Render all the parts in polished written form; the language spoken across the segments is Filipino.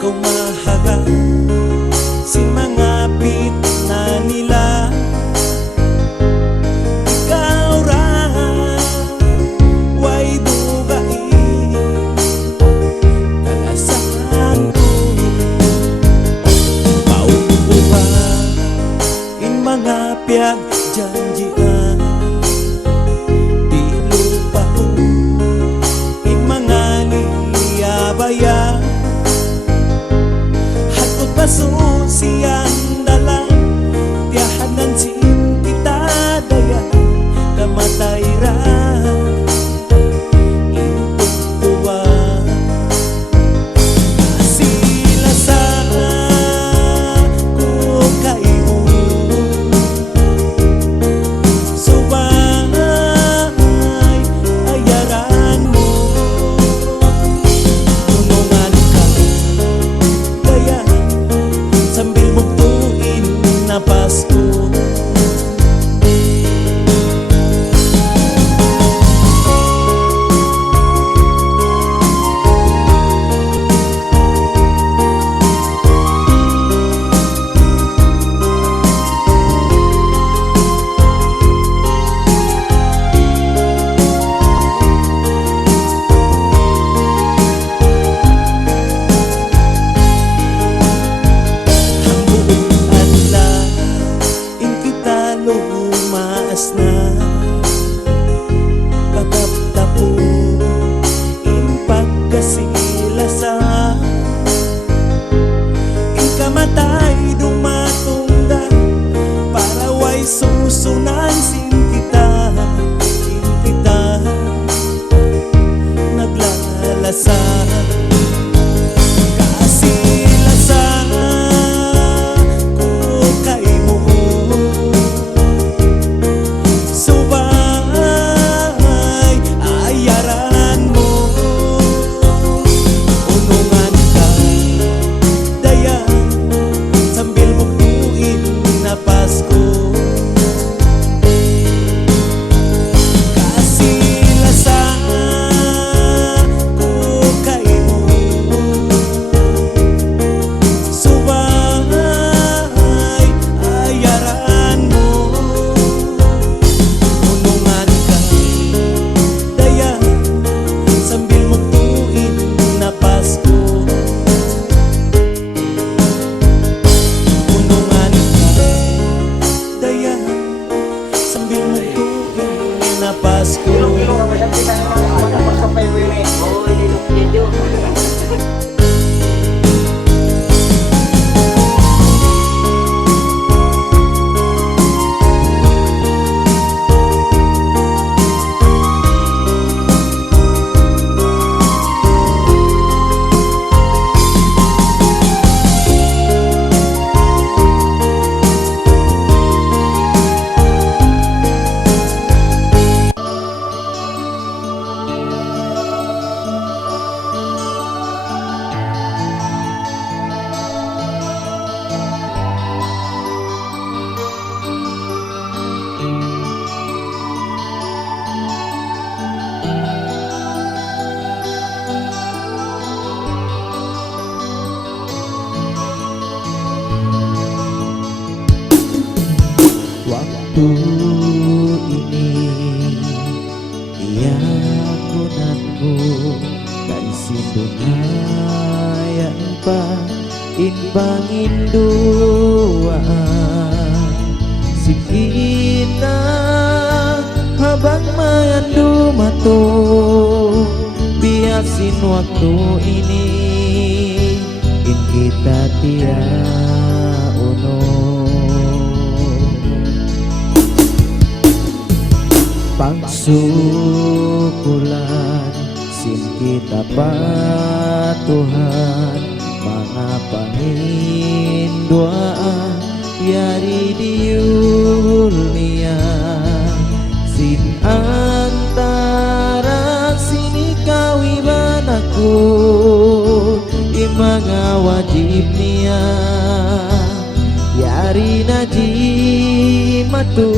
ikaw mahaga si mga pit na nila. Ikaw ra way dugain kalasan ko. Pauuha in mga piyag janjian, di lupa ko in mga liyabaya. Hakot pasusiyang dalang tiyahanan sin kita daya kamatay ra intuwa. Sila sa kung kaimo subay ayaran mo. Tulungan ka kaya sambil buktuin na Pasko. Lumaas na patap-tapo in pagkasilasa, in kamatay dumatungga para way susunan sin kita naglalasan. Kasilasan ko kaimo subay ayaran mo. Unungan ka daya sambil buktuin na Pasko. Kasilasan ko kaimo subay ayaran mo. Unungan ka daya sambil buktuin na Pasko. Unungan ka daya sambil buktuin na Pasko. Waktu ini iyakunanku dari sindunayan pa inbangin dua si kita habang mayandu mato biasin waktu ini in kita tia uno. Pangsukulan sin kita pa Tuhan mga pangindoan yari diulnia sin antara sini kawiban aku di mga wajib niya yari najimatu.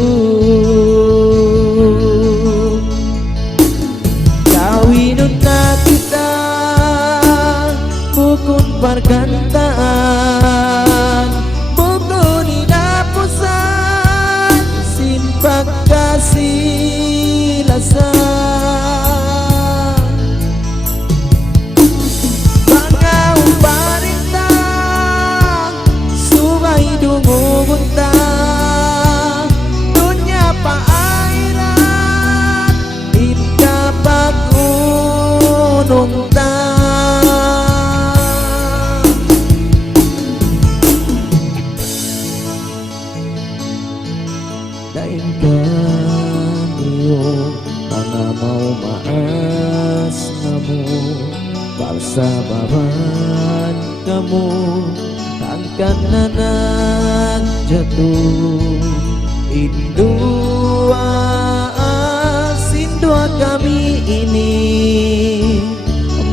Kawinun na kita kun perkantaan buku ni dapusan sin pagkasih lasa bangau parintang sungai dungu buntang dunia paairan inka pagunung daingkan iyo mga mau maas namo persabaran kamu angkat nanan jatuh indua sindua kami ini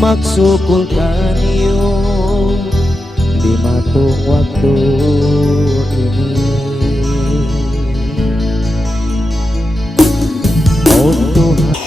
maksukulkan iyo di matung waktu ini. Oh Tuhan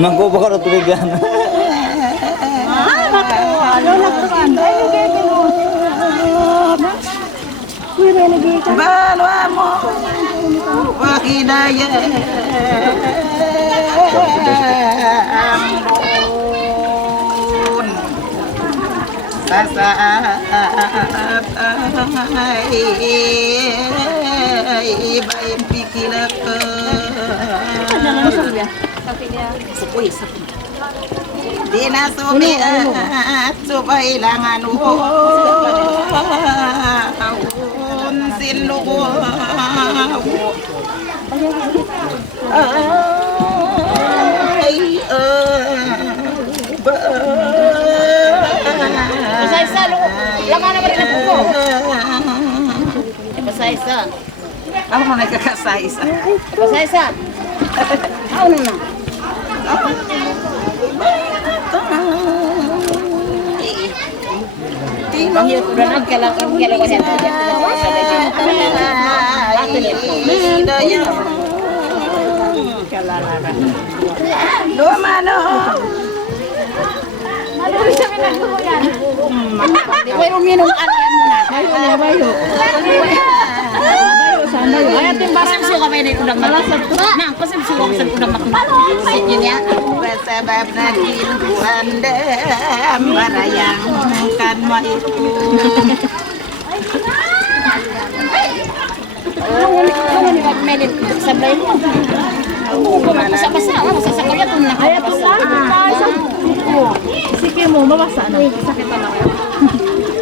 Mangko pa ka tuligan. Ano na balwamu wa hidayah sasaat bayin pikilak dina subiat subailangan sinlu Isa-isa, laman naman rin ang buko. Isa-isa. Ako mo nagkakasa-isa. Isa-isa. Ano na? Ang hirap ko na kailangan ko yan. Dua mano. Maluwi siya pinagbuko yan. May ruminong yan muna. Bayo. Ay, ating barang siya kamay na udang malasad ko. Nang, pasang siya ko sa udang makulit. Sige niya. Sebab naging buanda marayang kan mo itu. Ano ni Bob Melin? Sablay mo. Basa-basa. Masasakaya ito na. Ay, ito na. Sige mo, mabasa na. Sakit na lang.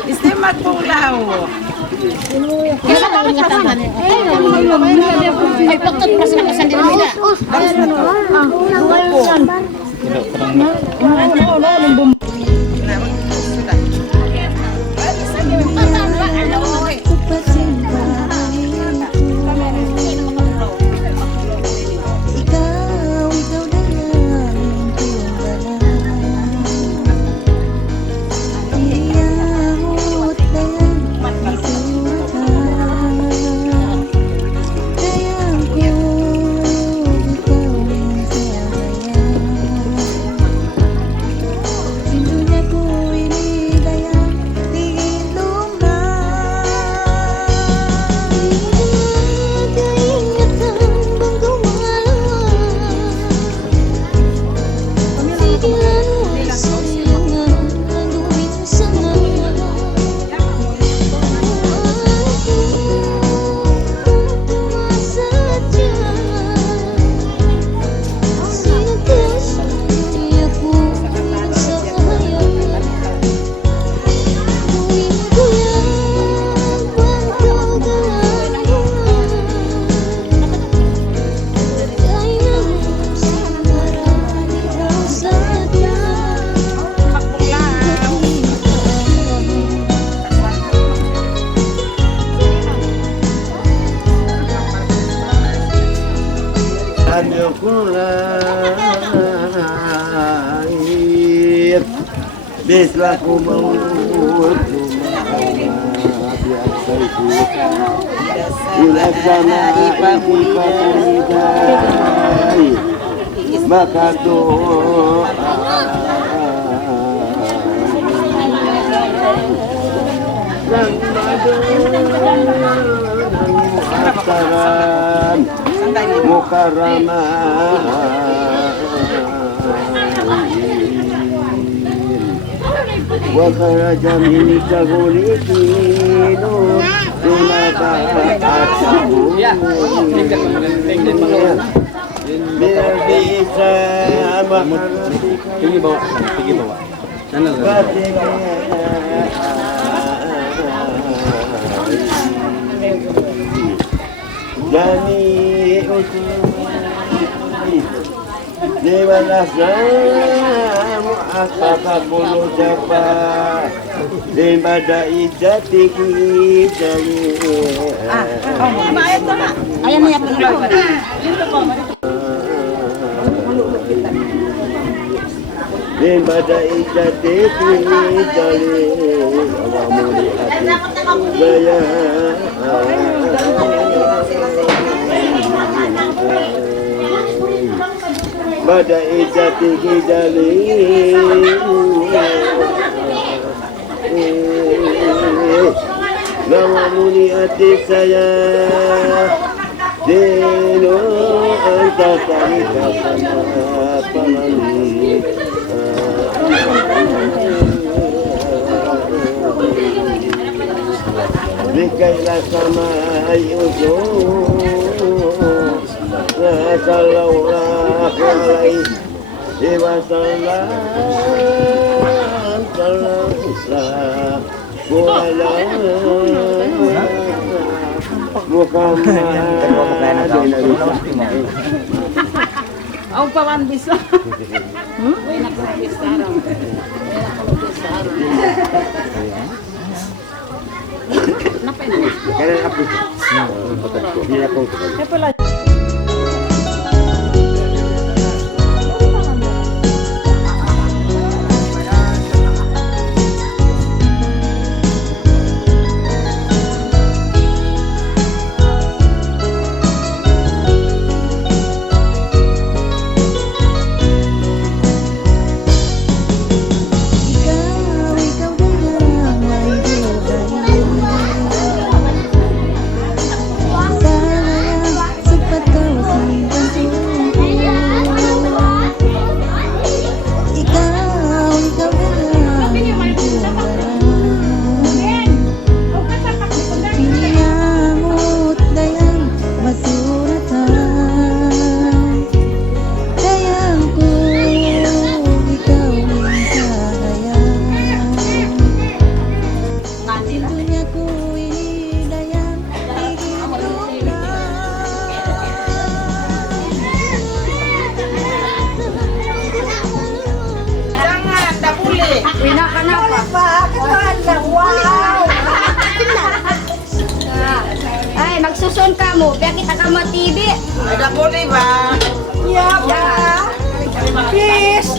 Istimat pulaw. Kaya sa mga tangan. Ay, pagkat pa sila kasan din nila. Bagus na to. Bislaku maut biasa itu ilaksana ipapulidai maka doa dan muhtaran mukarramah وخرج من كغلتين Tinggi bawa. Sana lah. Jani Dewalasam asaka bulu japa daripada ijati jali Ayam ni apa nak? daripada ijati jali awamuli hati gaya pada ijati jali nama muni hati saya. Dino anta tarika sama palani. Bikailah sama Yusuf. Sallallahu alaihi wasallam. Ang pawandis lang. Kailan ako? Hindi ako. Jangan, tak boleh. Wow! Ay, magsusun ka mo. Biya kita ka mo TV. Ay, tak boleh, Bang. Ya, Peace!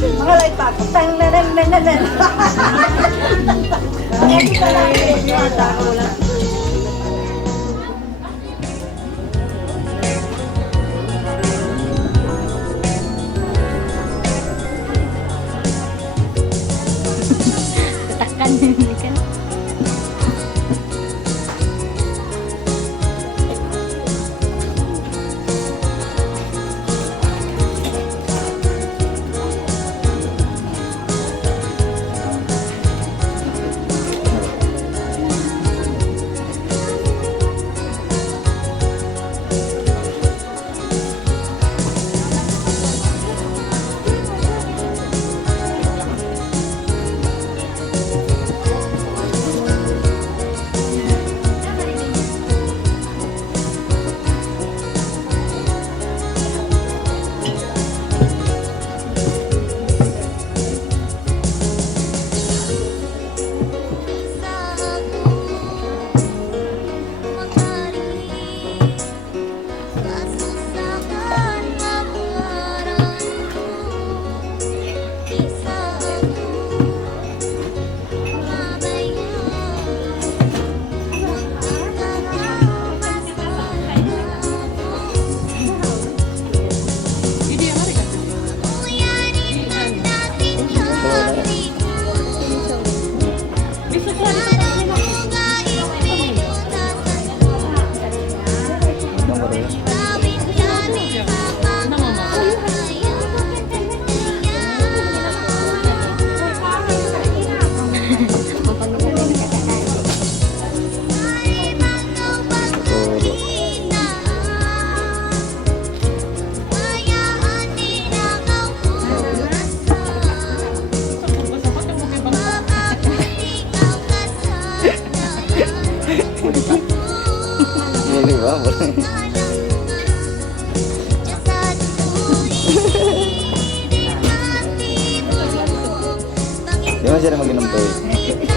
Mga light pa. Tang na na na na na. Tekan ini kan. Ini apa? Dia masih ada makin 6 tahun.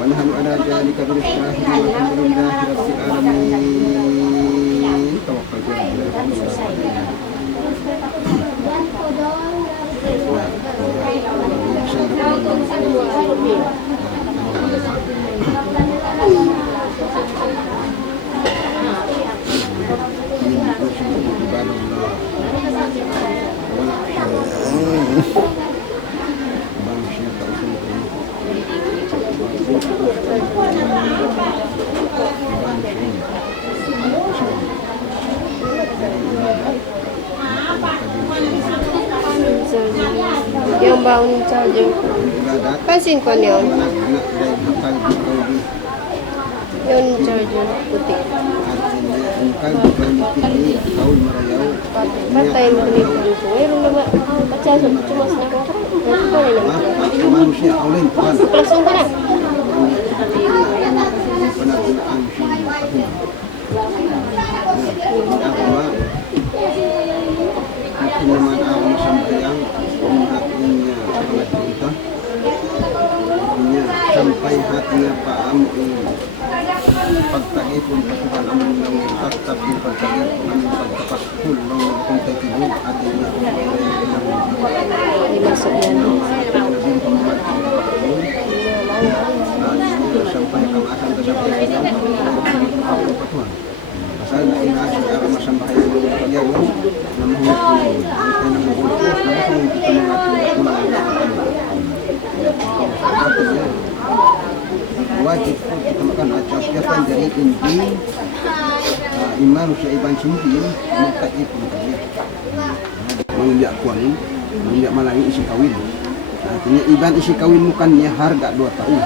ونحن على ذلك من الشاهدين والحمد لله رب العالمين توكلت على Yung baon charger. Pansin ko niyo. Yung charger puti. Patay mo telefon ko. Mayroon na ba? Baca sa cumas na ko. Ito na naman. Langsung ko na. naman ako masampayang hatinya pangat kita niya sampai hatinya paam pagtaipon pasukan among nang tatap di pagtaipon among pagtapaskul nang kung taitibog hatinya Dimasok yan. sampai kamasan ta sampai patuan asal na inasal ako masampayang pagyaw wajib kita makan acap-acapan dari inti Imam Syaiban Sintin mengtaipun tadi menginjak kuanin menginjak malangi isi kawin artinya Iban isi kawin bukannya harga 2 tahun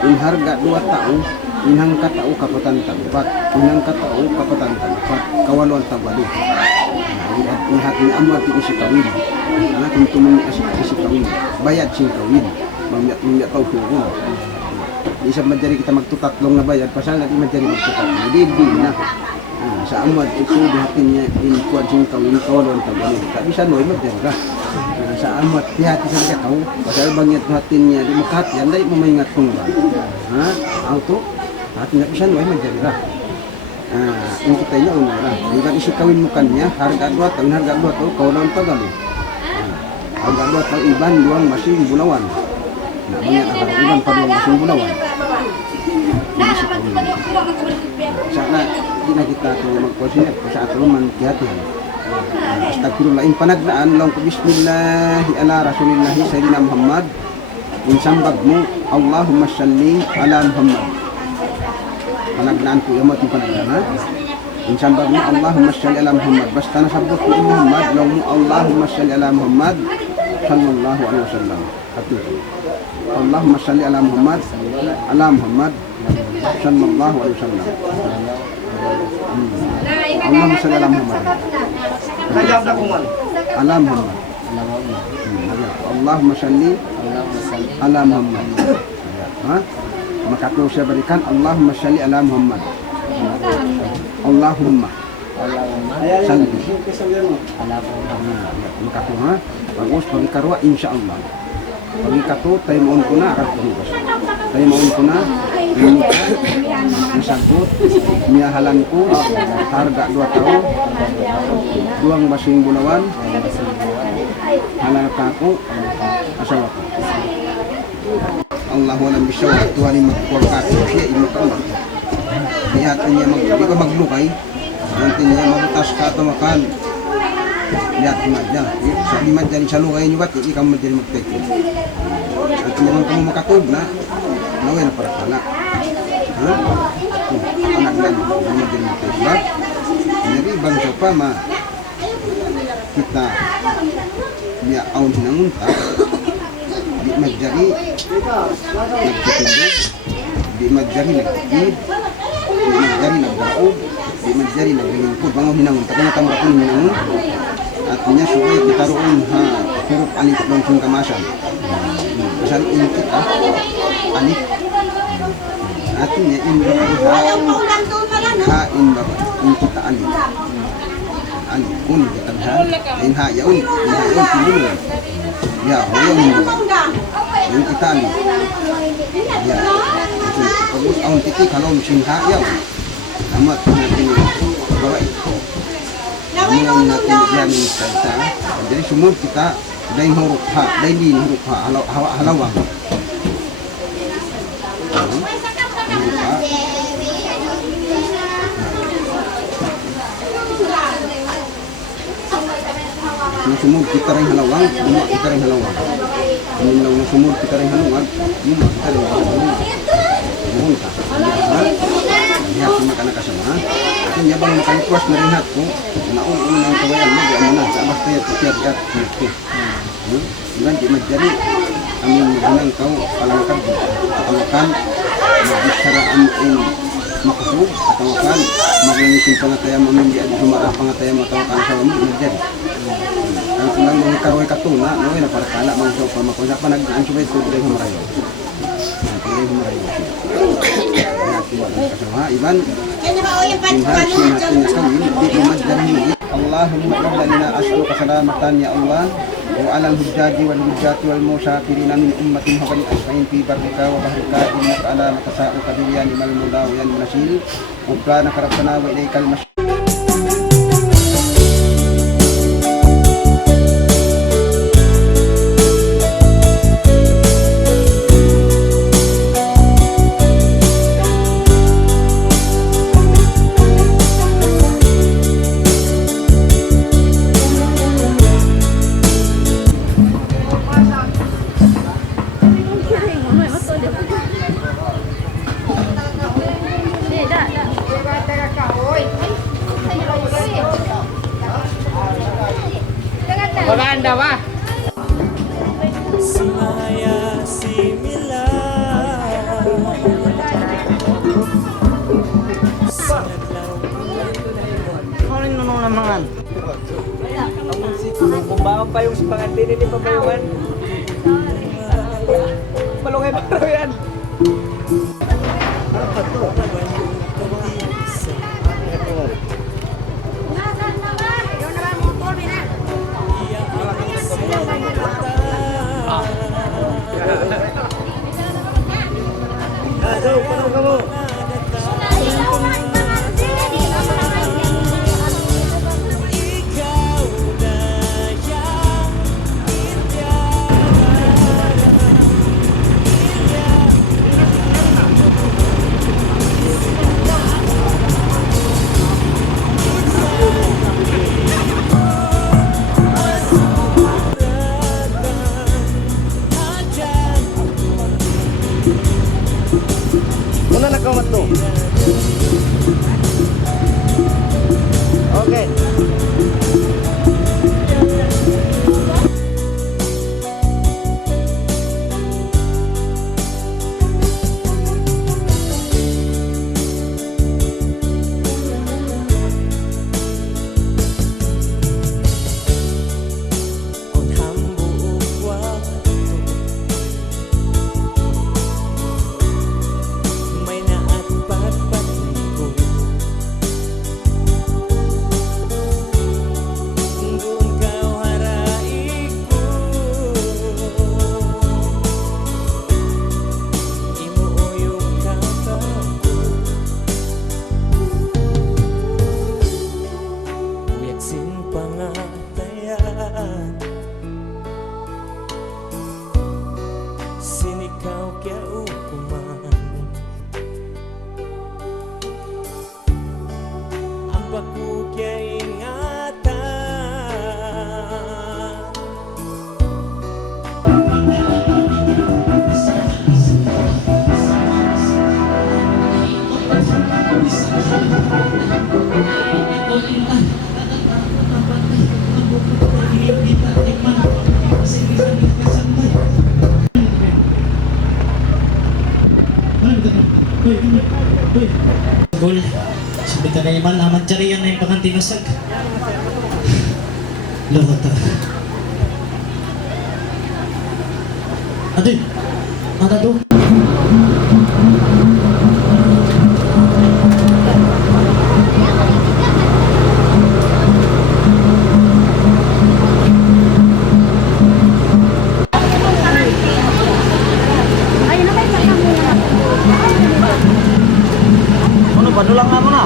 Inharga 2 taon, inhang katao kapatan tagupat, inhang katao kapatan tagupat, kawaluan tabalo. At lahat ni amwat ti isikawin. Kung tumuni isikawin, bayad sing kawin. Mamya tao tugon. Isang madjari kita magtutatlong na bayad, pasal natin madjari magtutatlong. Hindi na. Sa amwat ito, dihatin niya inkuad sing kawin, kawaluan tabalo. Tapi sa noy, madjari ka. Sa amwat, dihati sa kakaw, pasal bangyat hatin niya, di makahati, anday mo maingat kung ba. Auto, hati nga bisa noy, madjari ka. Yung kita niya umara. Iban isikawin mo kanya, harga 2 taon, harga 2 taon, kawalan pagalo. Harga 2 taon, iban, 2 masing bulawan. Namanya akan iban pa 2 masing bulawan. Sana, di na kita ito magposinet, sa ato man kihatihan. Astagfirullah, in panagnaan, lang ko bismillahi ala rasulillahi sayyidina Muhammad. In sambag mo, Allahumma salli ala Muhammad. Panagnaan ko yung mga panagnaan. Yung sambag mo, Allahumma salli ala Muhammad. Basta nasabot mo Muhammad, lang mo, Allahumma salli ala Muhammad sallallahu alaihi wasallam. Allahumma salli ala Muhammad sallallahu alaihi wasallam. Allahumma salli ala Muhammad ala Muhammad. Allahumma salli ala Muhammad. Maka terus saya berikan Allahumma salli ala Muhammad. Allahumma salli maka tu bagus bagi karwa insyaallah. Bagi katu tayo mohon ko na akan terus. Tayo mohon ko na nasabot niya halanku harga 2 taon 2 basing bulawan halang ako asawa ko. Allahu alam bisawab, Tuhan yang magkuwalkati siya, imatawag. Lihat niya, di ka maglukay, nanti niya mabutas ka ito makan. Lihat niya, sa lima dyan sa lukay niyo ba't, hindi ka madyan magteko. At naman ka mo makatog na, naway na para kala. Anak lang, hindi madyan magteko. Ba't, naribang sa pa, kita niya aun hinangunta, di madjari nagtutulog, di madjari nagtutulog, di madjari nagdaog, di madjari naglilingkod. Bangaw hinangon, tapos natamra ko hinangon, at niya sugay kita roon huruf alif lang siyang kamasan. Pasal intik alif. At niya inbaba ha inbaba, inkita alif. Alif, kun, kita inha yaun, pinulungan. Ya, huyang yung kita ni. Ya, pagod ang titi kalau mesin hayaw. Amat natin bawai. Ang natin diyan sa. Jadi semua kita dahil huruf ha, dahil huruf ha, halawang. Sumud kita rin halawang, luma kita rin halawang. Kung sumud kita rin halawang, luma kita rin halawang. Buhon ka. Lihat si makanan kasama. Ito niya bang makalikuas na rin ko, naun ng kawayan mo, di mo na, sa abas tayo, tiyak-tiyak, nito. Ilan di madjari, amin magunang kau, palangkad, atawakan, magbisara amin makasub, atawakan, maglinisin pangatayam amin, di adi sumarah pangatayam, atawakan sa amin, madjari. Ang kulang mga karoy katuna, naway na para kala mga sopa makuha pa nag-ansubay ko dito sa marayo. Dito sa marayo. Kasama iban. Inhal sinatin na kawin di umadjari. Allahumma inna lana as'aluka salamatan ya Allah wa 'alal hujjaji wal hujjati wal musafirina min ummatin hawani asfa'in fi barrika wa bahrika innaka ala matasa'u qadiryan mal mula wa yan nasil. Rabbana rabbana wa ilaikal masy Baon pa yung sipangan, dinili pa ba yung malungay pa raw yan. Una nakamat to. Okay. Sinikaw kaya ukuman ang baku kaya ingatan. Gol, sabi ka na naman, amat tiyari yan na yung pangantinasag. Lota. Adoy, ano do? Padulang nga mo na.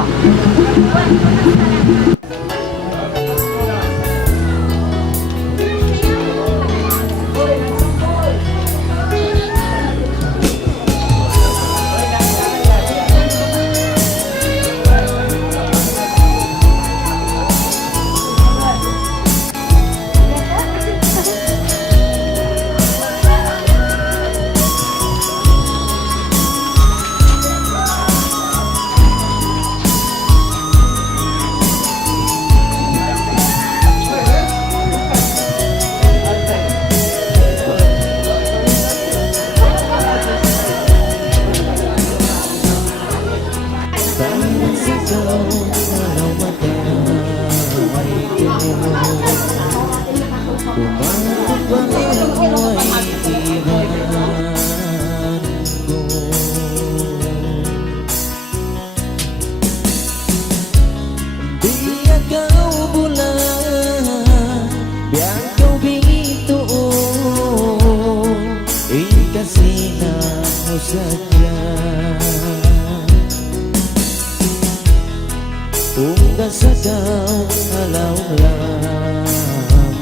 Ungga sadang alaw lamang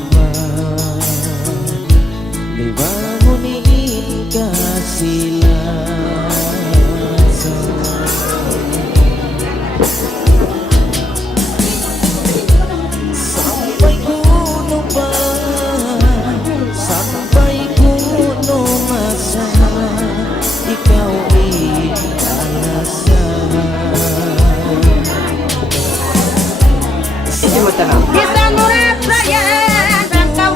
di bangunin ka sila sampai kuno pa sampai kuno masa ikaw Bisa murah sayang Rangkau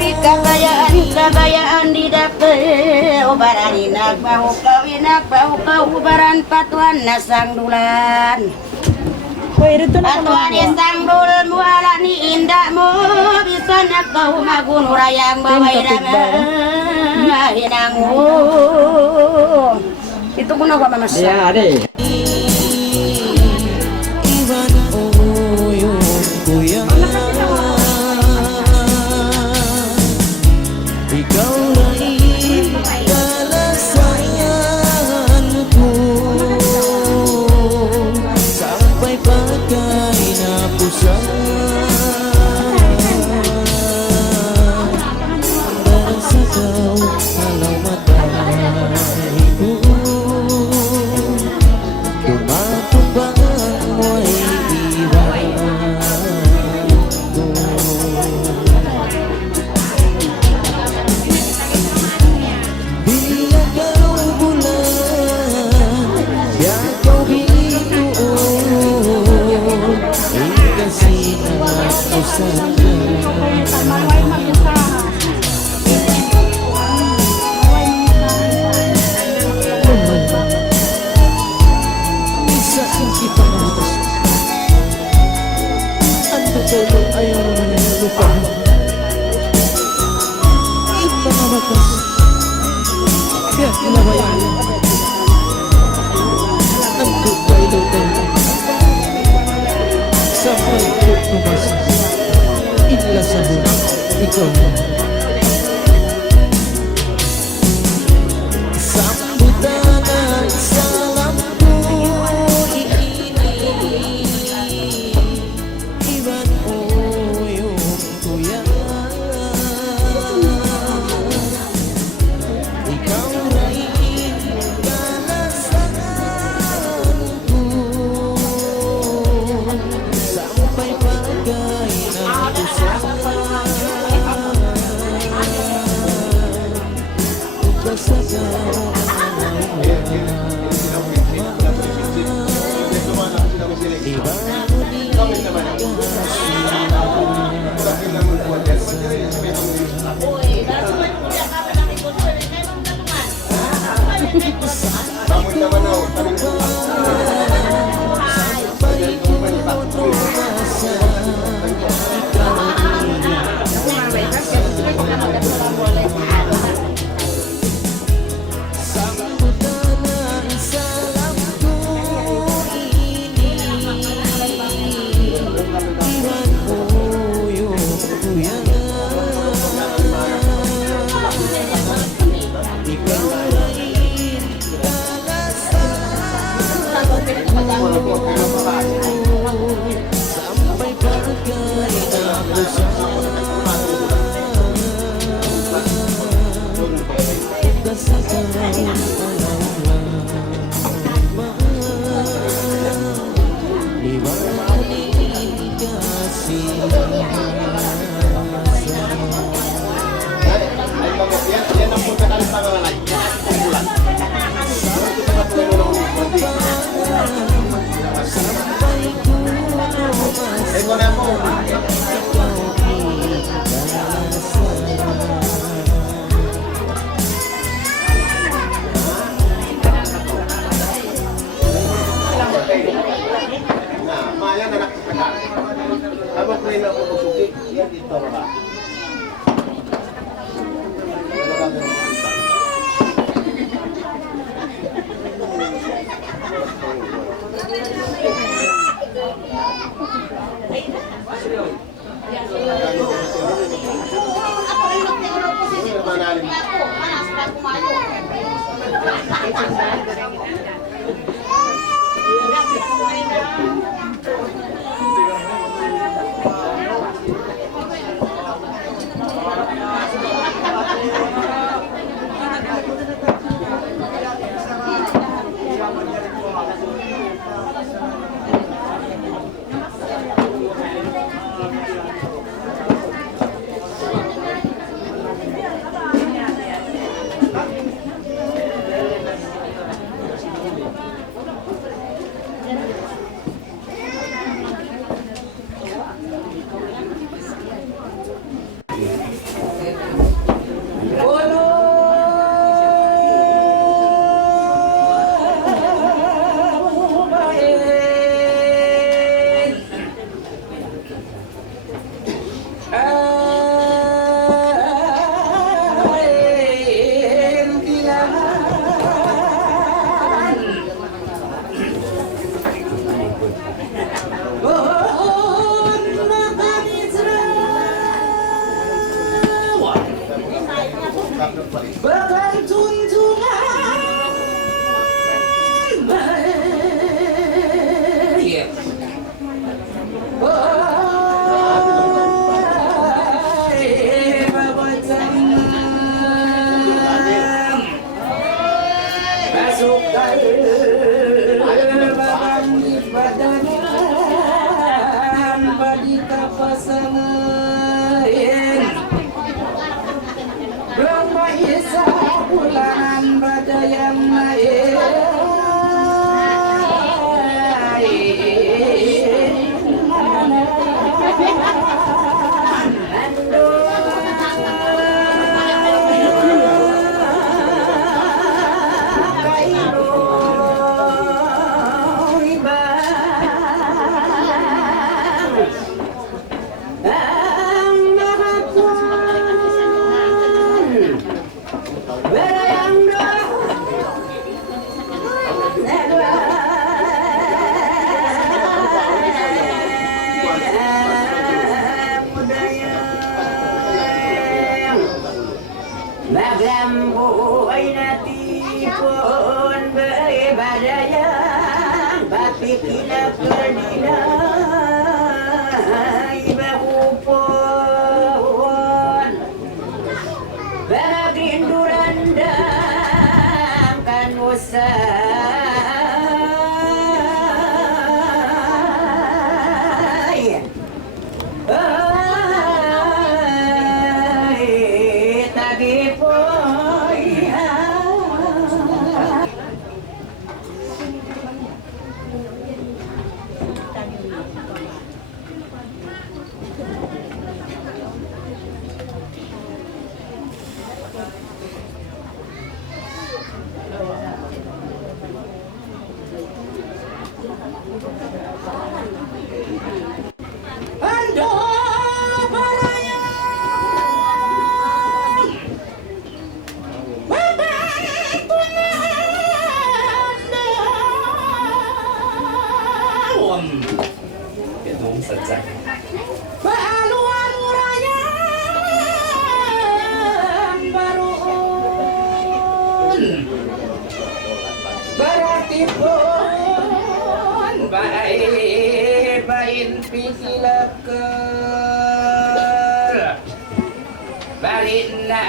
kekayaan didapat Obaran inak bahu kau baran patuan nasang dulan. Batuan isang dul muala ni indah mo bisa nak kau magun rayang bawai nama hinangmu. Itu guna gua Mas. Ya, ade. Iwan uyungku yang Ikau raih balasanku Sampai pakai napusan Berasa kau halau matahariku Tumbang-tumbang wai iwanku Bila kau bulan biar kau biru hingga sinarku saja bisa kita mengatas anda perlu ayaw naman yung lupa ito nga batas kaya kinabayan ang kupay lutay sampai kut kumasas illa sahur ikaw na sambutan at salamku ini Iwan uyungku yang Ikaw raih balasanku Sampai pakai napusan Berasa kau sambutan salamku ini Iwan uyungku yang Ikaw raih balasanku sampai pakai napusan Berasa kau halau Diwali kasih sampai ku Pikilag nilay magupon Bagrinduran kan musay ay tagipoy Ando parayan Itong sadya. Paluan rayan baroon Baratipon bain pisilakal Barin na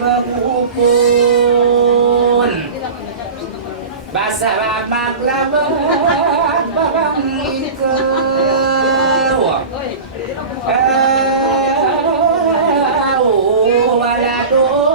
pagupon Basa maglaban barang ikaw wala doon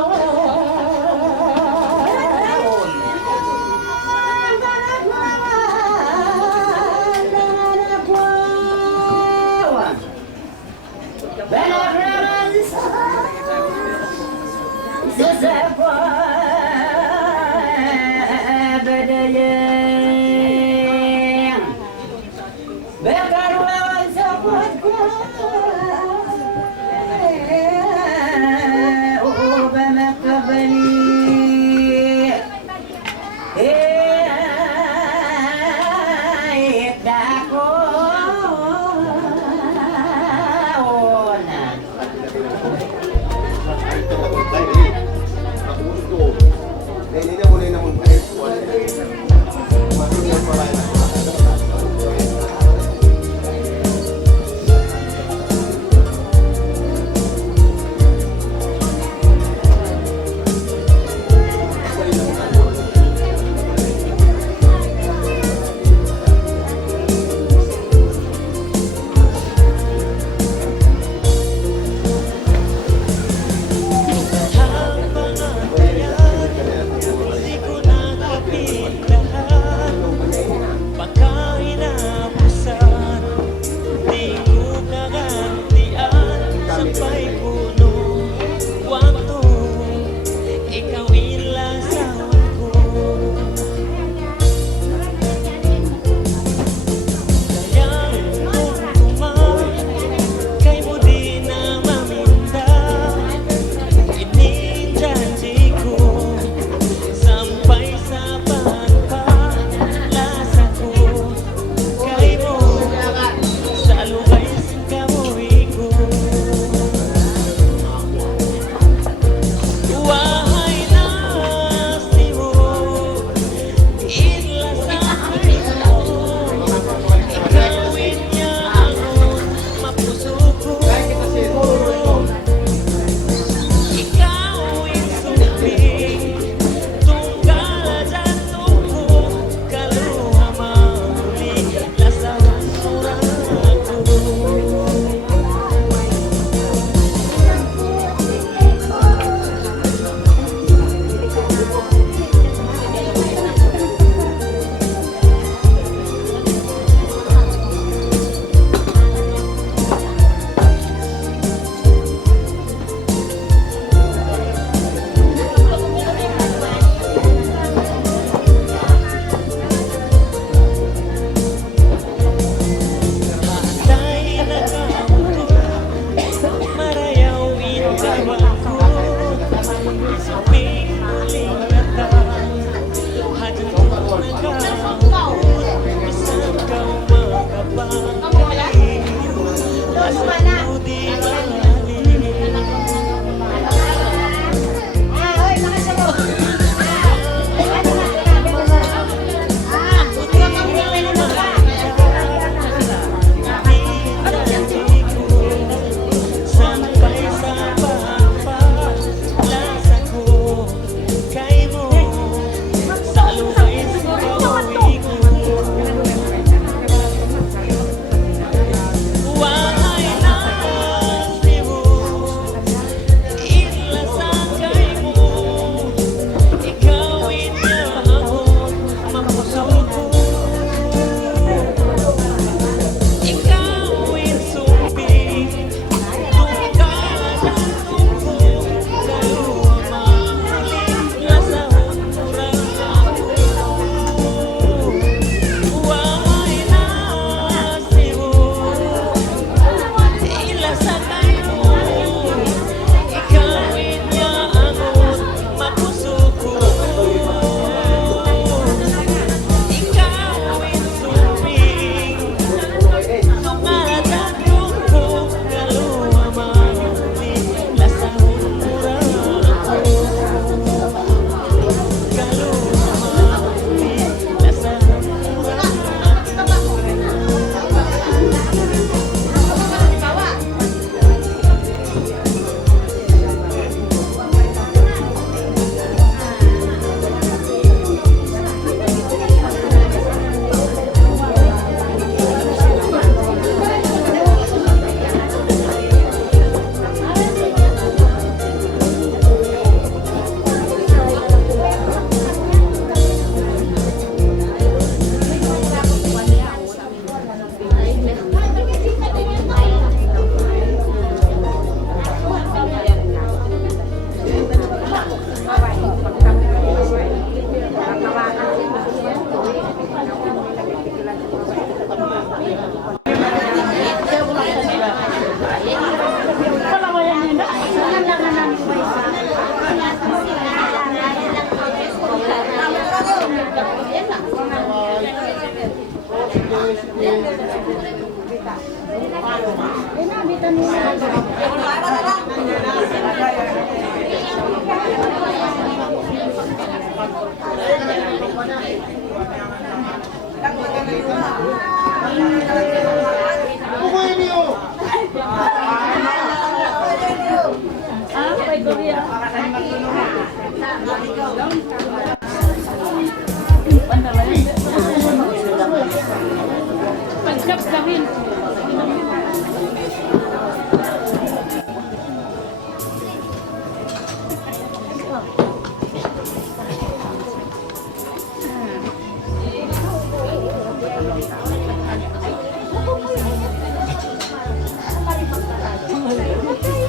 Pagkap kami.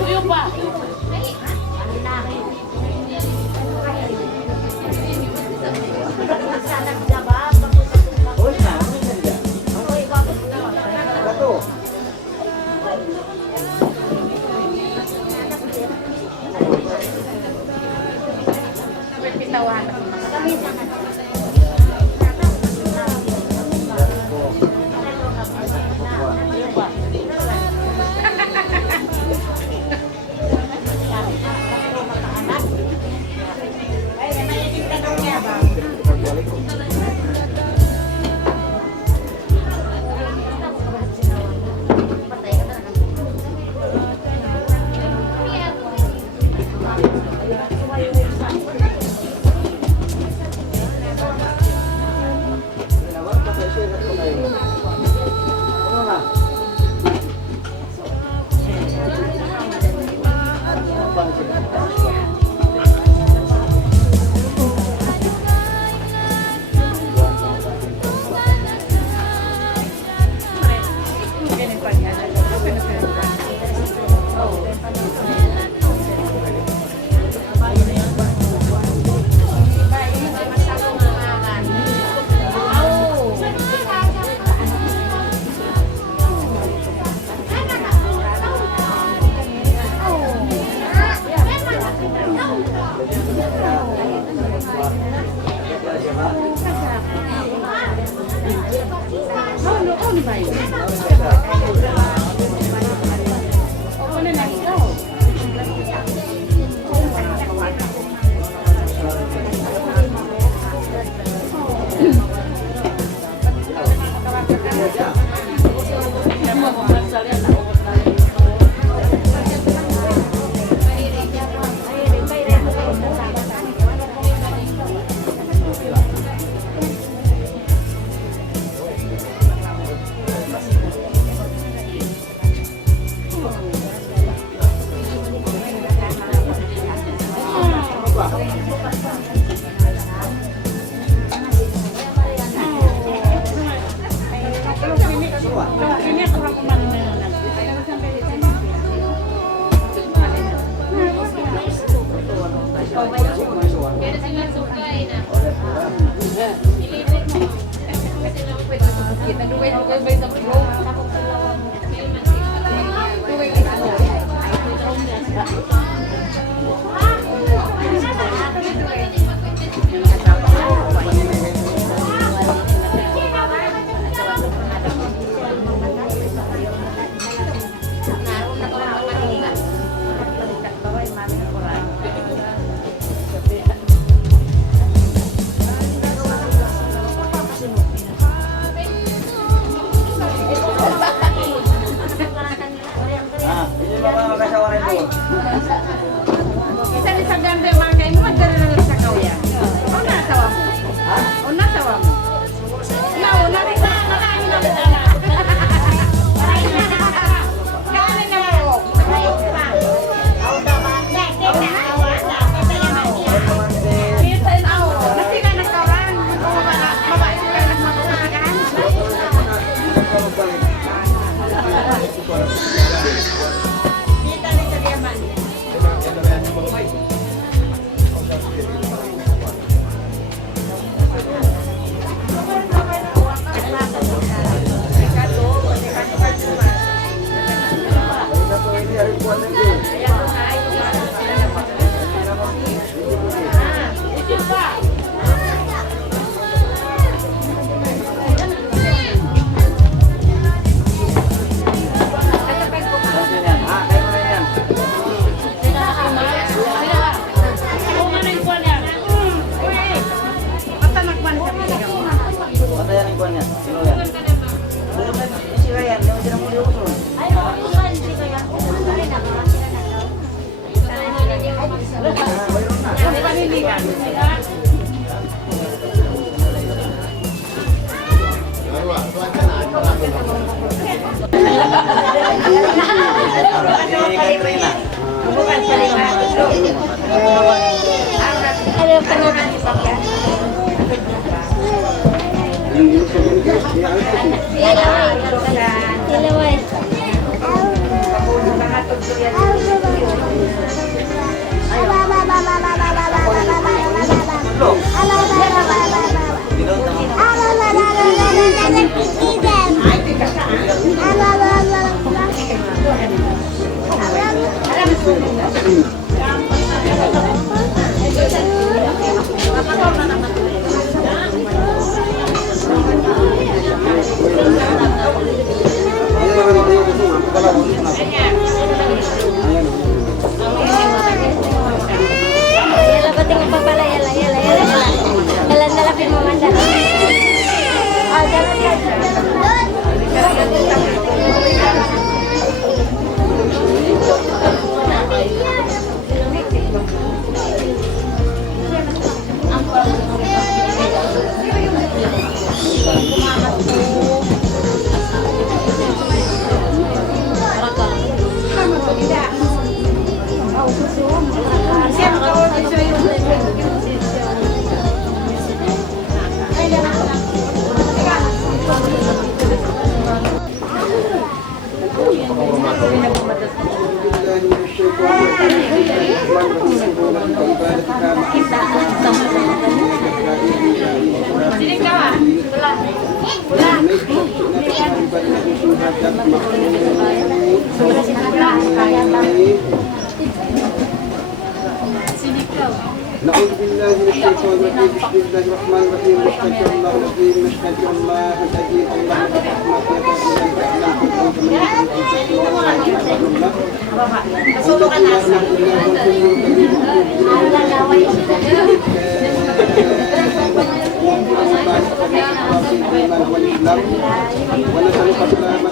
Tuyo pa. tulungan ni Papa. Ilaway. Yala ba tingin pa pala yala. Dalan lapin mo man dalan. نعوذ بالله من الشيطان الرجيم بسم الله الرحمن الرحيم نستغفر الله العظيم نستغفر الله العظيم اللهم ونسألك السلامة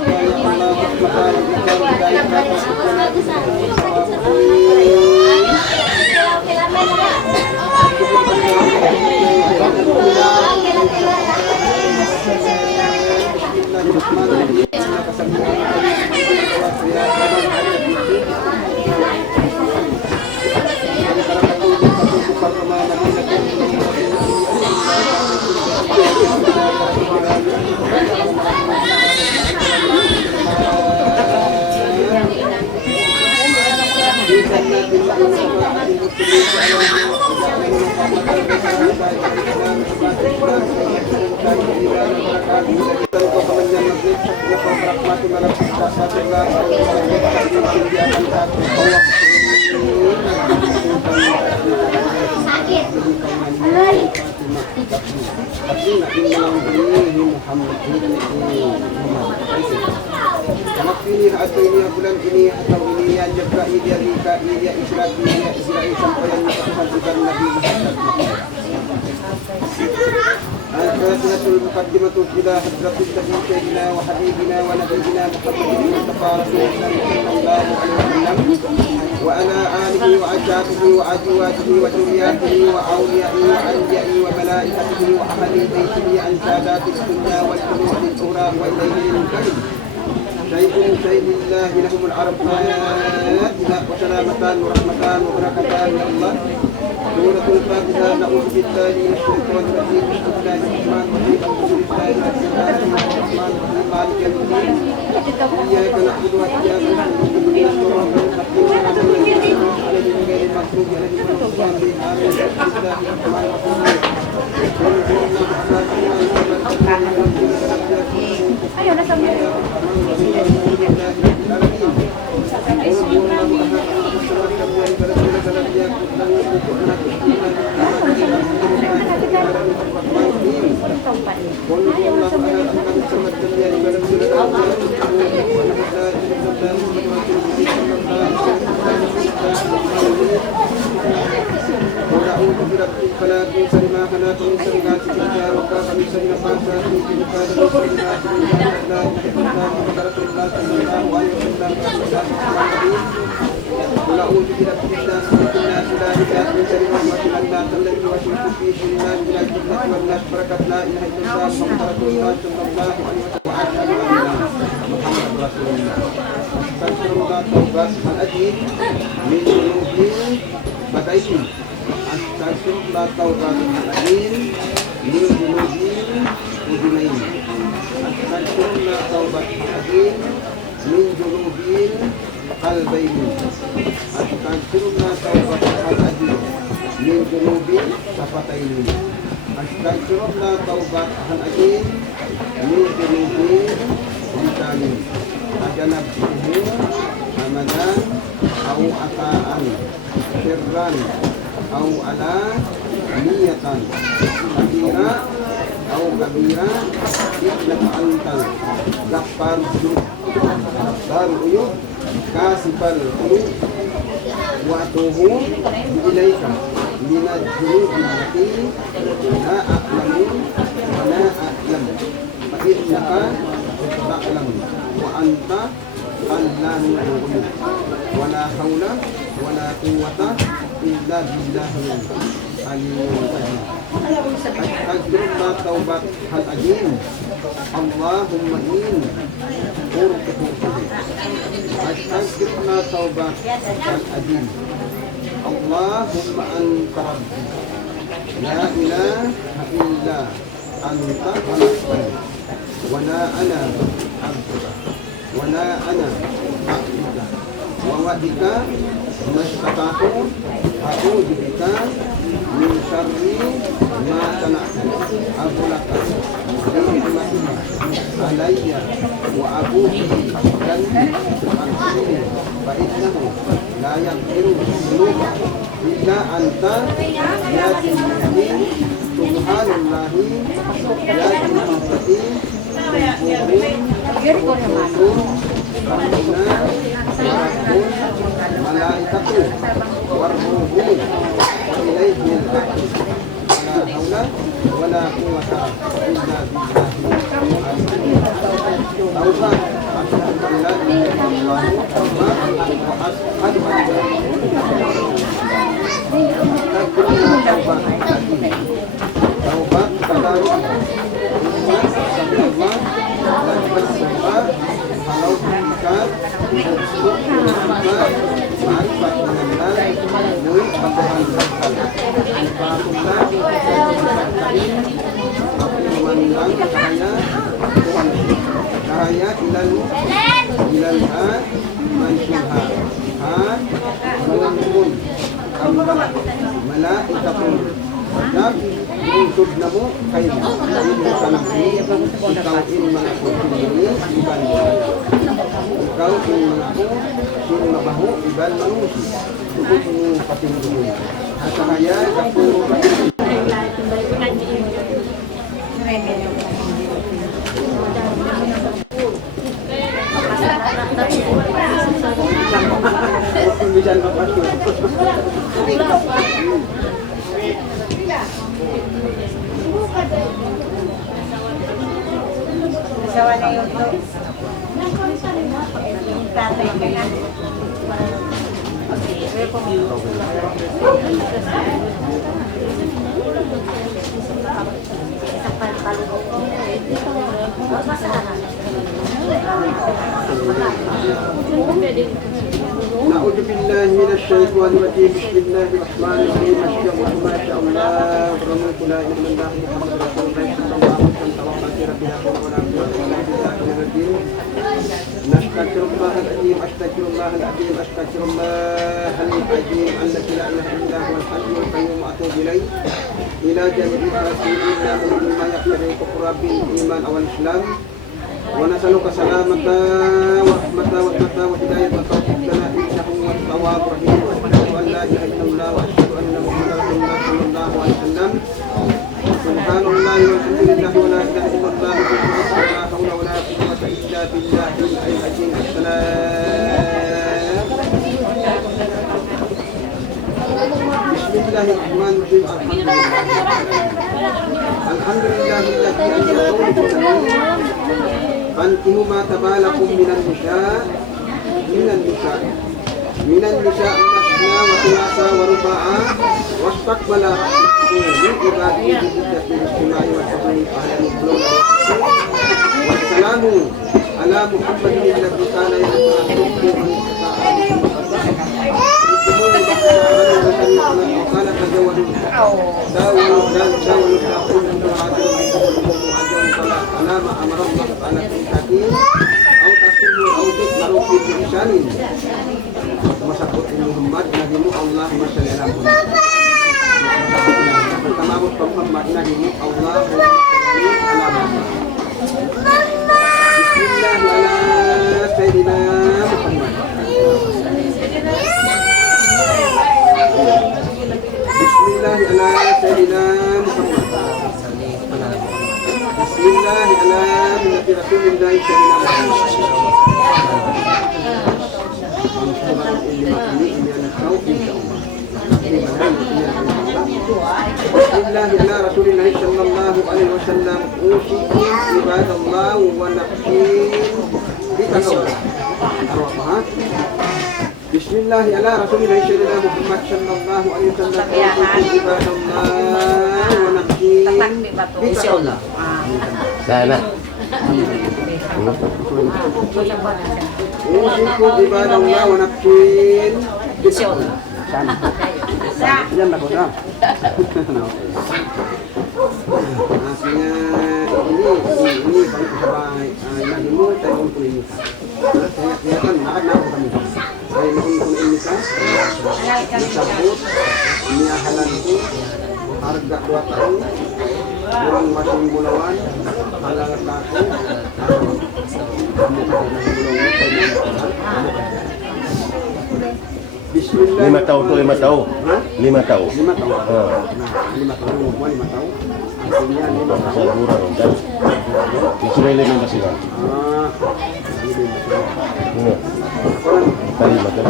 Ini atau ini bulan ini atau ini yang Jibril dia Mika dia Israel sampai yang Tuhan Nabi Muhammad. الفاتحة المقدمة إلى حضرة سيدنا وحبيبنا ونبينا محمد المصطفى رسول الله صلى الله عليه وسلم وعلى آله وأصحابه وأزواجه وذرياته وأوليائه وأنبيائه وملائكته وأهل بيته عن سادات الدنيا والقلوب الأخرى وإليه المنكرم شيء الله لهم العرفات وسلامتان ورحمتان وبركتان من الله سورة الفاتحة نعوذ بالله من الشيطان الرجيم بسم الله الرحمن الرحيم الحمد لله رب العالمين مالك يوم الدين إياك نعبد وإياك نستعين صراط المستقيم صراط الذين أنعمت عليهم غير المغضوب عليهم ولا الضالين آمين بسم الله الرحمن الرحيم Ayo, nasa mo. Astaghfirullah taubatal-azim min dzunubin mudinain. Astaghfirullah taubatal-azim min dzunubin qalbaini. Astaghfirullah taubatal-azim min dzunubin safataini. Astaghfirullah taubatal-azim min dzunubin lisanin. Ajanabtuhu amadan au ataan sirran au ala niyatan kabira au kabira innaka antal ghaffar uyub kasifal uyub wa atubu ilaika minad dhunubi allati la a'lamu wa la a'lamu fa innaka ta'lamu wa anta allamul ghuyub wa la hawla wa la quwwata illa billahil aliyyil azim. Astaghfirullah taubatal azim. Allahumma inni urquhu. Astaghfirullah taubatal azim. Allahumma anta rabbi la ilaha illa anta khalaqtani wa la ana abduka wa la ana abduka wa wadika mastata'tu a'udzu bika min syarri ma sana'tu aghlaqta bi'ni'matika alayya wa a'udzu bika an aghfira fa innahu la yaghfiru dhunuba illa anta ya subhanallahi ya subhanallah malaikatu warruhu ilaihi al-aql la hawla wa la quwwata illa billahi al-azim. Asyhadu an la ilaha illallah wa asyhadu anna taubat tadarus Allah dan bersumpah kalau kita bersumpah ma'rifat mengenal murid bakalan Fatullah aku memandang cahaya ilalha mansyuha melampun ambat malaikatun dan untuk namu kain ini sanksi kau ini mengaku sendiri iban kau ini mengaku sini bahu iban manusia tubuhmu pating dulu cahaya kapur Na'udzu billahi minasyaitonir rajim. Bismillahirrahmanirrahim. Masya Allah. Rahmatullah illallah Muhammad Rasulullah sallallahu alaihi wasallam. Nastaghfirullahal-azim, astaghfirullahal-azim, astaghfirullahal-azim alladzi la ilaha illa huwal hayyul qayyum wa atubu ilaih. Ila jami'il rasulina mimma yaqtadi kufrabi iman awal islam. Wa nasaluka salamata wa rahmata wa tata wa hidayata wa tawfiq lana innahu huwat tawwabur rahim. Wa asyhadu an la ilaha illallah wa asyhadu anna muhammadar rasulullah sallallahu alaihi wasallam. Subhanallah walhamdulillah wa la ilaha illallah wa la hawla wa la quwwata illa billahil azim. Assalam. Bismillahirrahmanirrahim. Alhamdulillahilladzi anzala fankihu ma tabalakum minan nisa masna wa thulatha wa ruba'a wastaqbala min ibadihi bidzati istima'i wa tabi'i ahli qulub. Wassalamu ala Muhammadin alladhi kana yatahaddathu an Masakot ini Muhammad nabimu Allahumma shalli ala Muhammad. Pertama Muhammad nabimu Allahumma shalli ala Muhammad. Bismillah ala sayyidina Muhammad. Bismillah ala sayyidina Muhammad. Bismillah ala millati Rasulillah sayyidina Muhammad. Bismillah ala Rasulillah sallallahu alaihi wasallam. Usikum ibadallah wa nafsi bitaqwa. Bismillah ala Rasulillah sayyidina Muhammad sallallahu alaihi wasallam. Usikum ibadallah wa nafsi bitaqwa. Sana. Usikum ibadallah wa nafsi bitaqwa. Yan na ko na. Artinya ini balik ke bahay lagi mo tayo kung ini ka. Kaya kan nakakita kami. Ay kung ini ka. Sabot niya halan ko harga 2 taon. Yung masing bulawan halangat ako. Bismillah. 5 taon to 5 taon. 5 taon. 5 taon. Nah, 5 taon mo 5 taon. Artinya 5 Sa taon. mura ron dal. Israeli ng basilan. Ini Ano? Kali magal.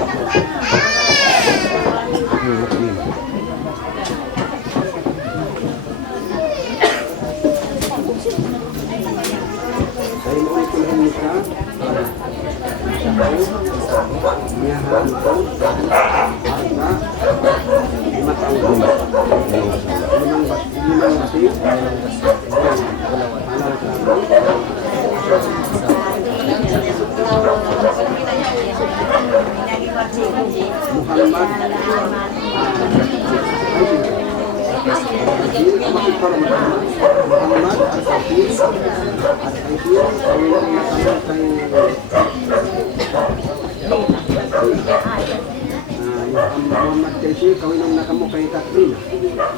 saya mau ikut nikah. Niya halan ko harga 5 taon. Limang basi. Muhammad Muhammad Al-Kafir Muhammad Jaisi kawinom na kamo kay Katrina.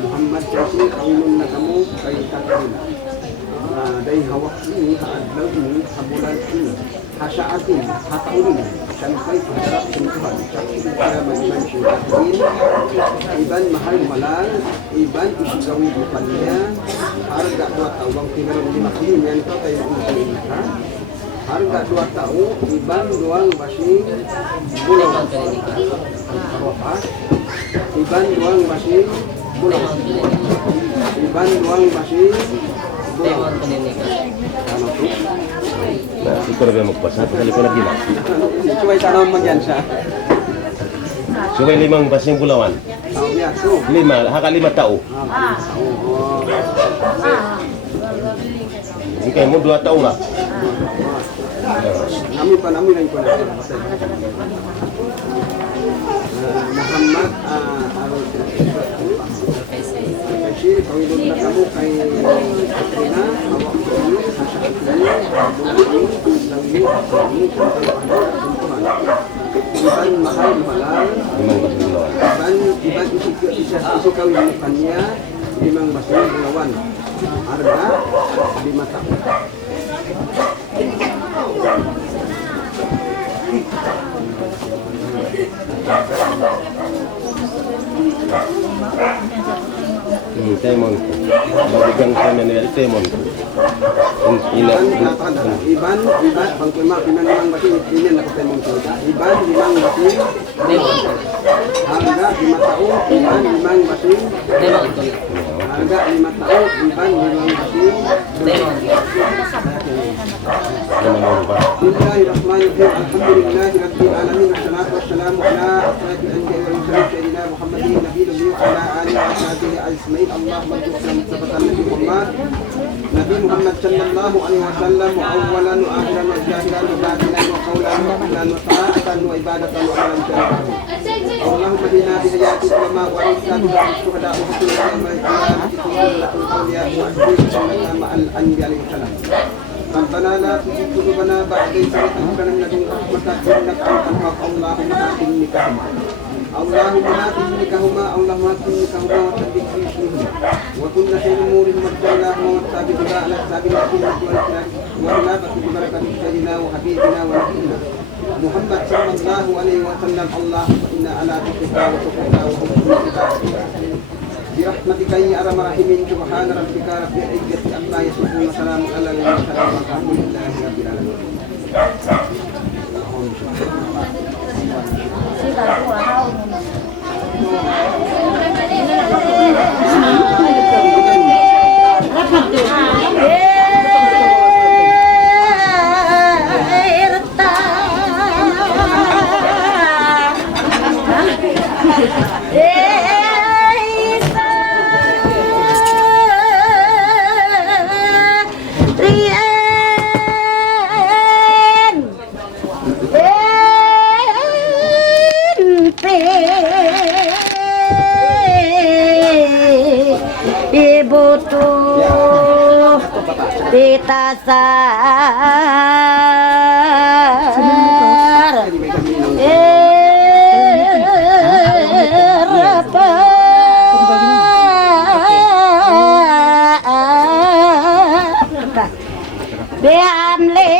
Muhammad Jaisi kawinom na kamo kay Katrina. Dahil hawak ini, haadlaw ini, habulan ini, hasaat ini, hataon ini, sampai pagharap sentuhan. Para mag-iban siya Katrina, iban mahal malal, iban isigawin bukan niya, harga 2 taon, kinarong 5 kilimen ko tayo ulit ka. Harga 2 taon, iban doang basing bulan. Iban doang basing bulan. Iban doang basing bulan. Nah, ito na ba magpasa? Pasali ko na gila. Suway tanong magyan siya. So may 5 basing bulawan. Oh, yeah, so. 5, haka 5 taon. Ikaw mo 2 taon na. Namin pa namin lang ko na. Muhammad kasi kawilog na kamo kay Katrina, hawak ko ni, hasaat ni, bumuli, langli, langli, iban mahal malal, 5 basing bulawan. iban isikaw yung kanya, 5 basing bulawan. Harga 5 taon. Temon. Bagigang kanya nila Temon. Iban, pangkima, pinanimang batin, inin na ko Temon ko. Iban, 5 batin, harga 5 taon, iban, 5 batin, harga 5 taon, iban, 5 batin, Bismillahirrahmanirrahim. Alhamdulillahi rabbil alamin. Wassalatu wassalamu ala asyrafil anbiya'i wal mursalin sayyidina Muhammadin nabiyil ummi wa ala alihi wa sahbihi أجمعين اللهم اجعل ثبت النبي محمد صلى الله عليه وسلم أولا وآخرا وظاهرا وباطنا وقولا وفعلا وطاعة وعبادة وعملا شريفا اللهم بنا بحياة العلماء وعيسى الشهداء وحسن الأئمة قيادة الأولياء وأسرنا مع الأنبياء عليه السلام ربنا لا تزغ قلوبنا بعد إذ هديتنا من لدنك رحمة إنك أنت الوهاب اللهم آتنا نكاحهما اللهم آتنا نكاحهما وثبت في شيئهما وكل شيء نور وابتلاهما والثابت لا على الثابت ولا بقي ببركة سيدنا وحبيبنا ونبينا محمد صلى الله عليه وسلم اللهم إنا على ذكرك وشكرك وحسن عبادتك برحمتك يا أرحم الراحمين سبحان ربك رب العزة عما يصفون وسلام على المرسلين والحمد لله رب العالمين. Butuh ditasar beamle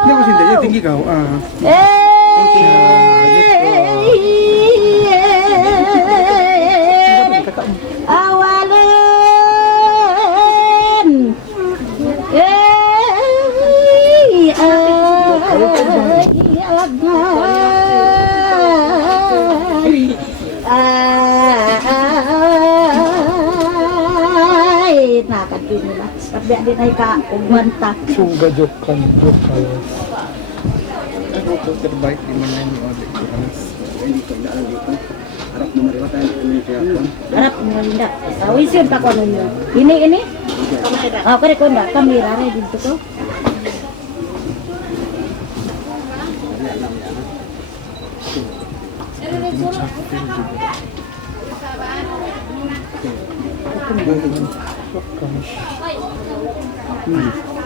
Ini aku sindahnya tinggi kau. Nah, kan ini lah. Tapi ada naik ke Ubanta. Coba jokal. Itu terbaik di mana ini oleh Ini keadaan gitu. Harap menerima Indonesia. Harap menerima. Tahu isi tak kononya. Ini. Oh, kare konda kamera re gitu tuh.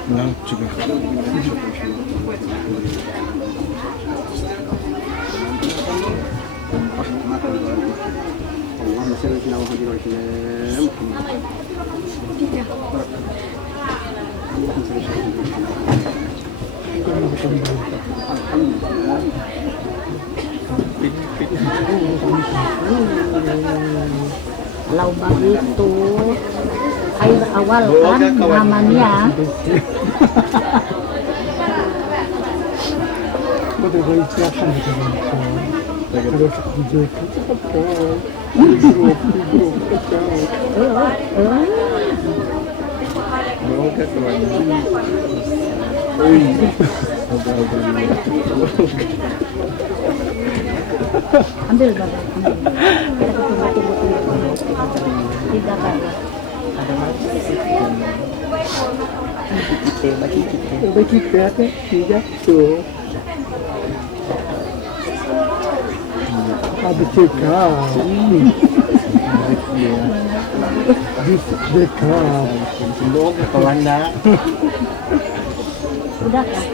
Nah, juga. اللهم صل على محمد وعلى آل محمد. Kalau begitu air awal kan namanya. Ambil bapak. Tidak ada. Bagi kita tidak tuh. Ada cekap. Cekap. Semoga kawan dah. Udah kan?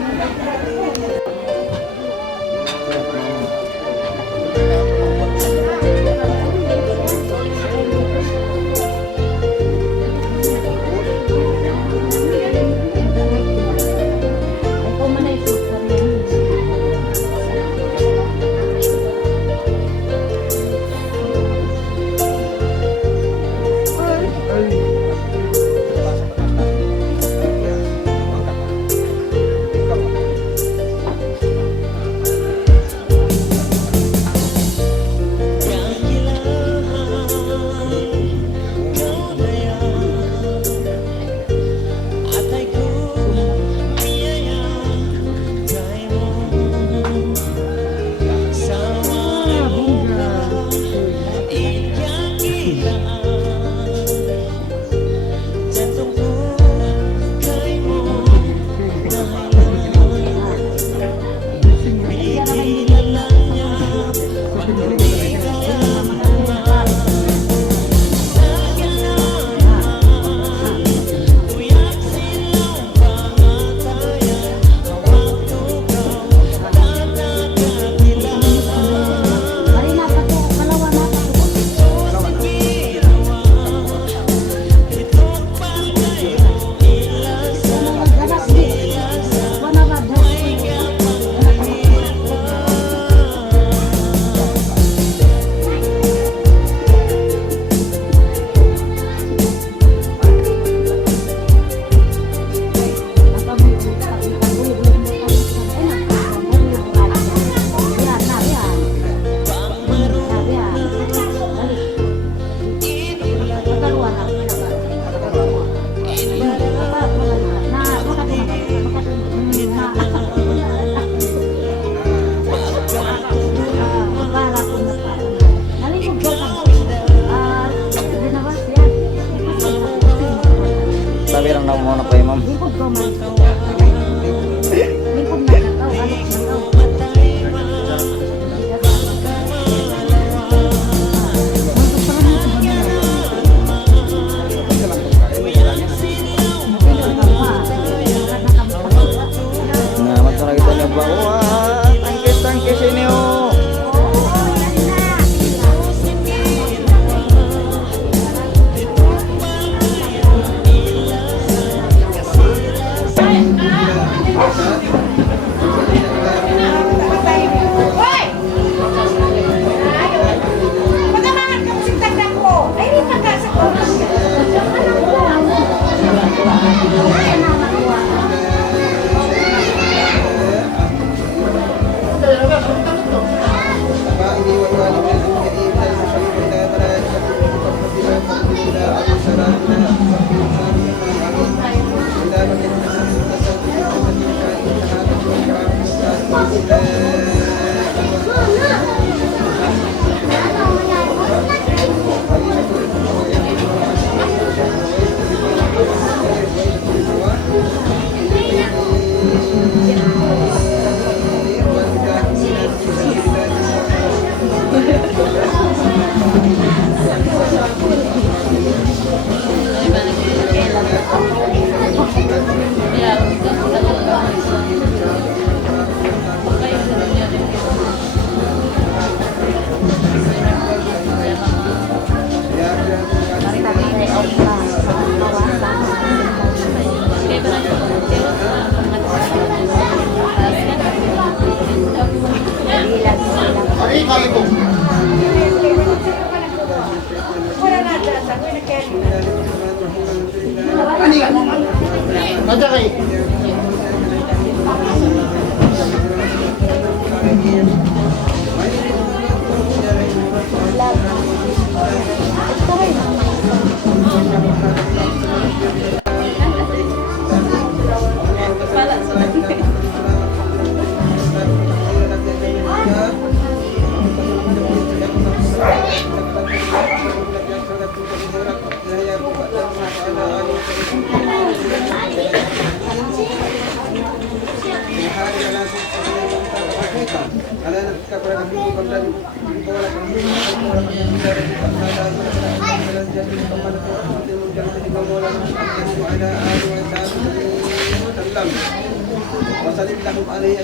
وسلم لهم عليه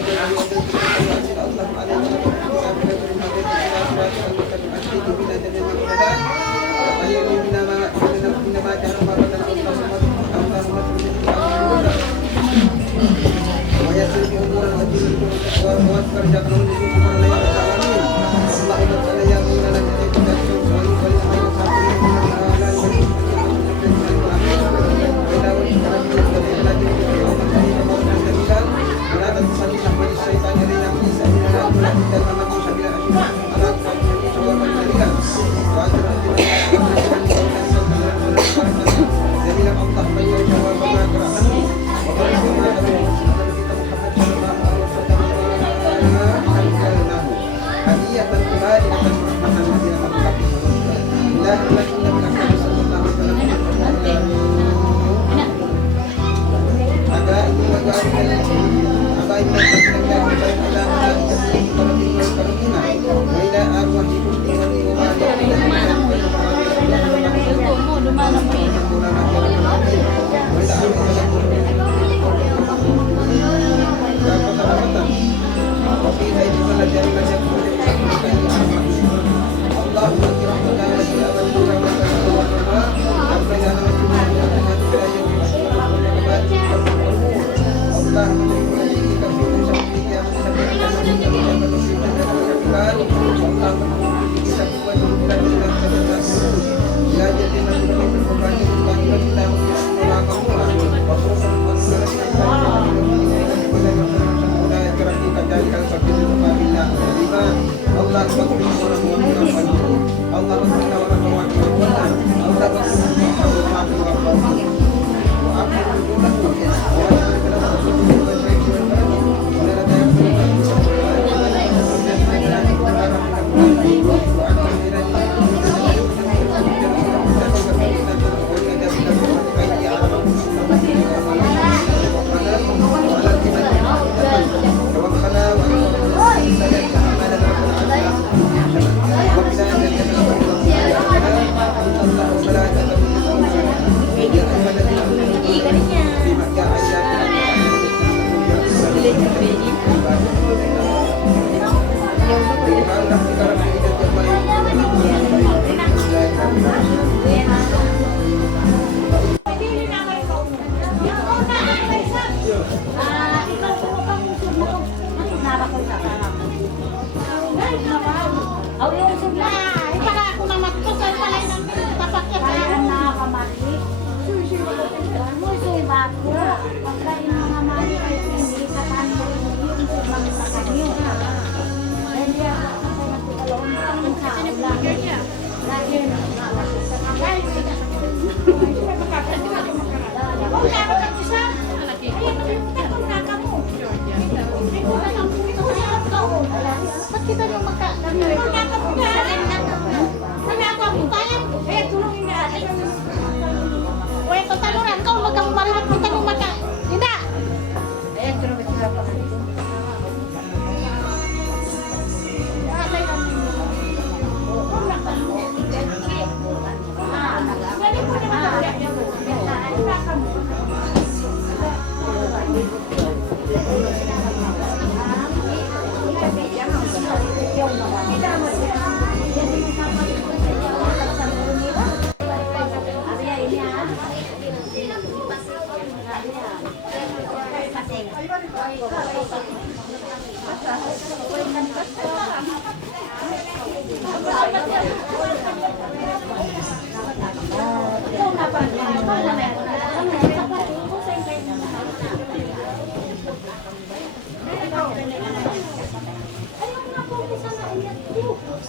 اللهم عليه ويسر بأمور واذكر جبرون لكم اللهم صل يا مولانا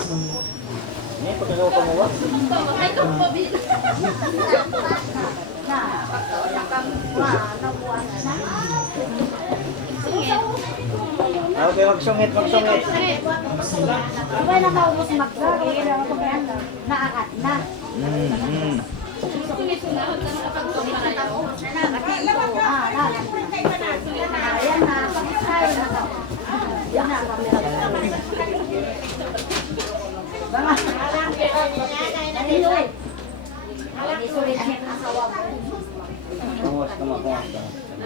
Ini pagkagawa ka mo ba? Okay, magsungit. Sabay na maubos magsa. Naakat na. Ayan na. Pag-isay na to. Yan na. Kamusta ka?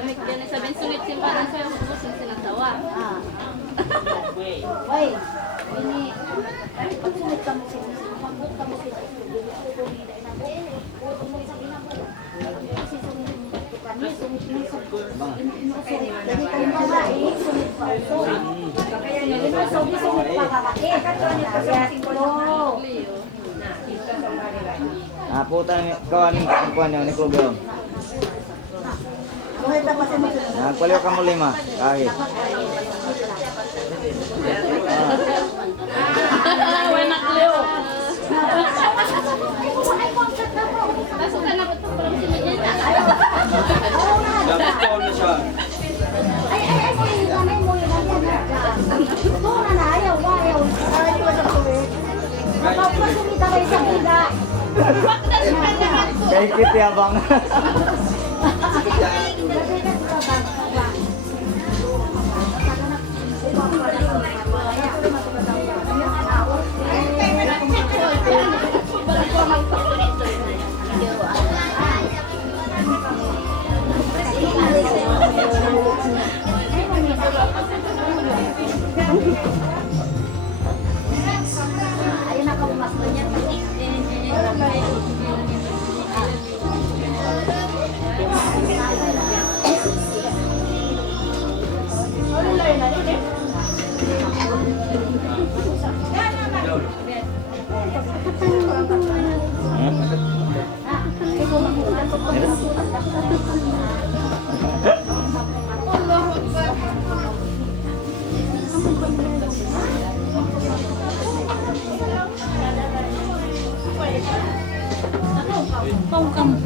Yan sabihin sungit simpanan sa'yo, mabusin silang tawa. Wait. Ini. Pag-sumit ka mo sila. Pag-book ka mo sila. Putang kawan yang ni kubo. Kuliah kamu 5 kahit. Enak Leo. Masuk na ako itong parang sinigyan. Dapat ko na siya. Kay kit ya bang. Ayun na kabumas na niya. Pau kamu.